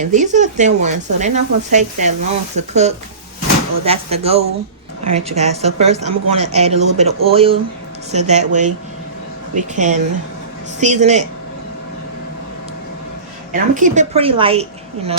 And these are the thin ones, so they're not going to take that long to cook. Oh, that's the goal. Alright, you guys. So first, I'm going to add a little bit of oil, so that way we can season it. And I'm going to keep it pretty light, you know,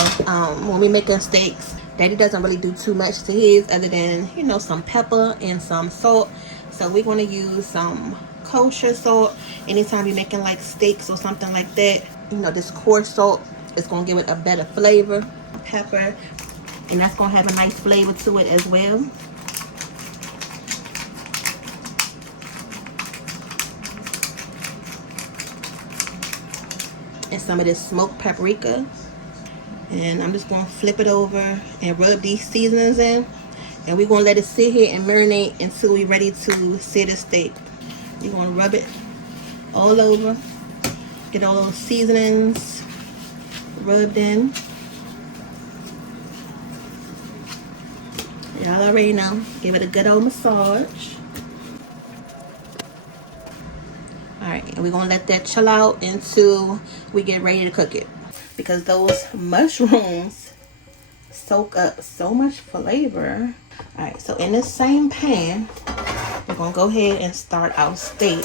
when we're making steaks. Daddy doesn't really do too much to his other than, you know, some pepper and some salt. So we're going to use some kosher salt anytime you're making like steaks or something like that. You know, this coarse salt is going to give it a better flavor. Pepper, and that's going to have a nice flavor to it as well. And some of this smoked paprika. And I'm just going to flip it over and rub these seasonings in. And we're going to let it sit here and marinate until we're ready to sear the steak. You're going to rub it all over. Get all those seasonings rubbed in. Y'all already know. Give it a good old massage. Alright, and we're going to let that chill out until we get ready to cook it. Because those mushrooms soak up so much flavor. Alright, so in this same pan, we're going to go ahead and start our steak.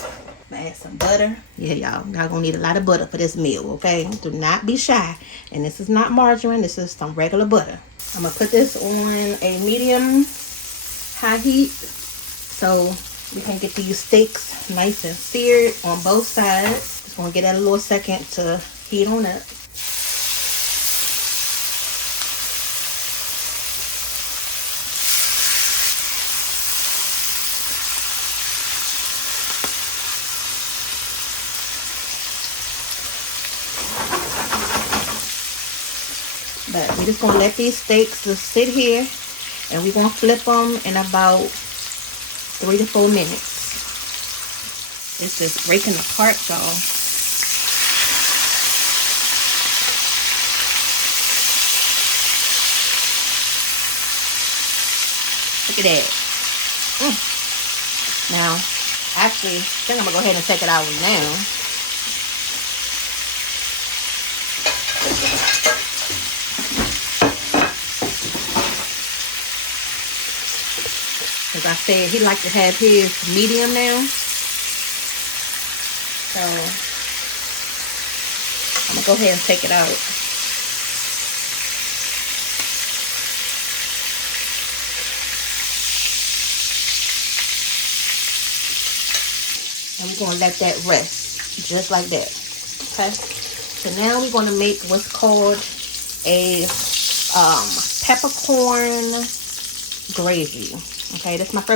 Add some butter. Yeah, y'all going to need a lot of butter for this meal, okay? Do not be shy. And this is not margarine. This is some regular butter. I'm going to put this on a medium high heat so we can get these steaks nice and seared on both sides. Just going to give that a little second to heat on up. But we're just going to let these steaks just sit here, and we're going to flip them in about 3 to 4 minutes. It's just breaking apart, y'all. Look at that. Now, actually, I think I'm going to go ahead and take it out now. As I said, he likes to have his medium now. So I'm going to go ahead and take it out. And we're going to let that rest. Just like that. Okay. So now we're going to make what's called a peppercorn gravy. Okay, that's my first